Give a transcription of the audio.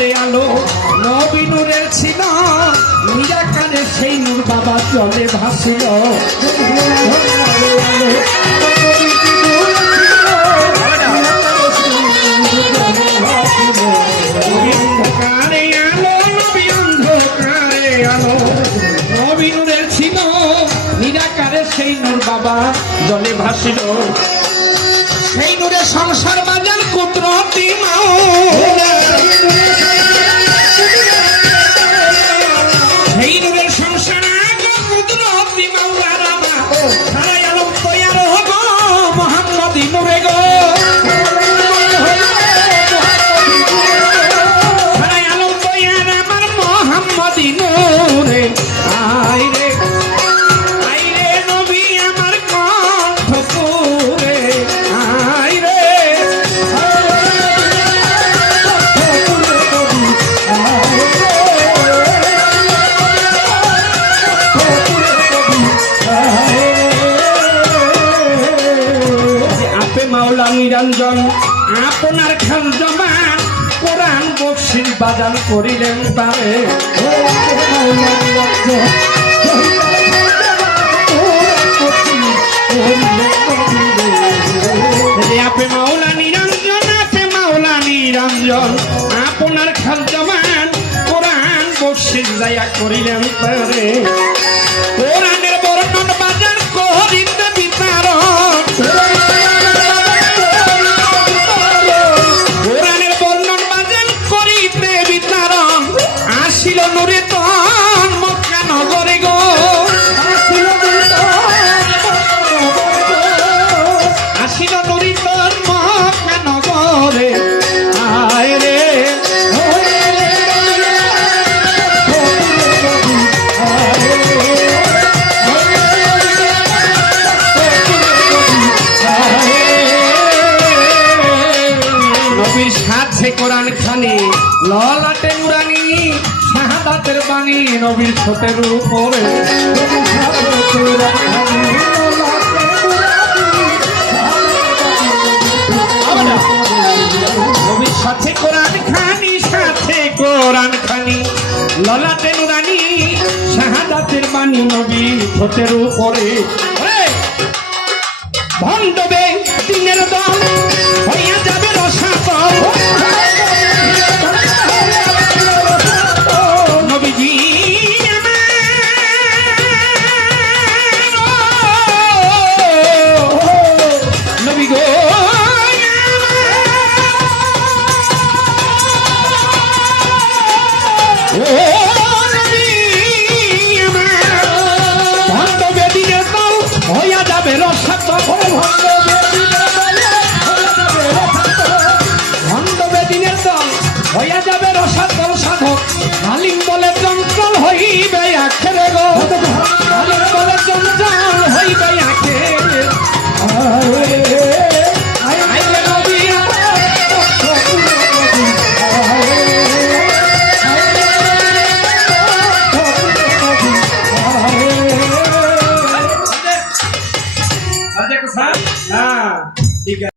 অন্ধকারে আলো নবী নূরের ছিল। নিরাকারে বাবা জলে ভাসিল। সেই নূর বাবা জলে ভাসিল। সেই নূরে সংসার নিরঞ্জন আপনার খান জমা কোরআন বক্সির বাজান করিলেন তারে। আপে মাওলা নিরঞ্জন আপে মাওলা নিরঞ্জন আপনার খাল জমান কোরআন বক্সির করিলেন তারে। সাথে কোরআন খানি ললাটে নুরানি, শাহাদাতের বাণী নবীর ছোটের উপরে ললাটে নুরানি, শাহাদাতের বাণী নবীর ছোটের উপরে! ভণ্ডবে দিনের দল। হইয়া যাবে রসাতল। নবীজি নবী গো ও হইয়া যাবে রসাতল সাধক। ঠিক আছে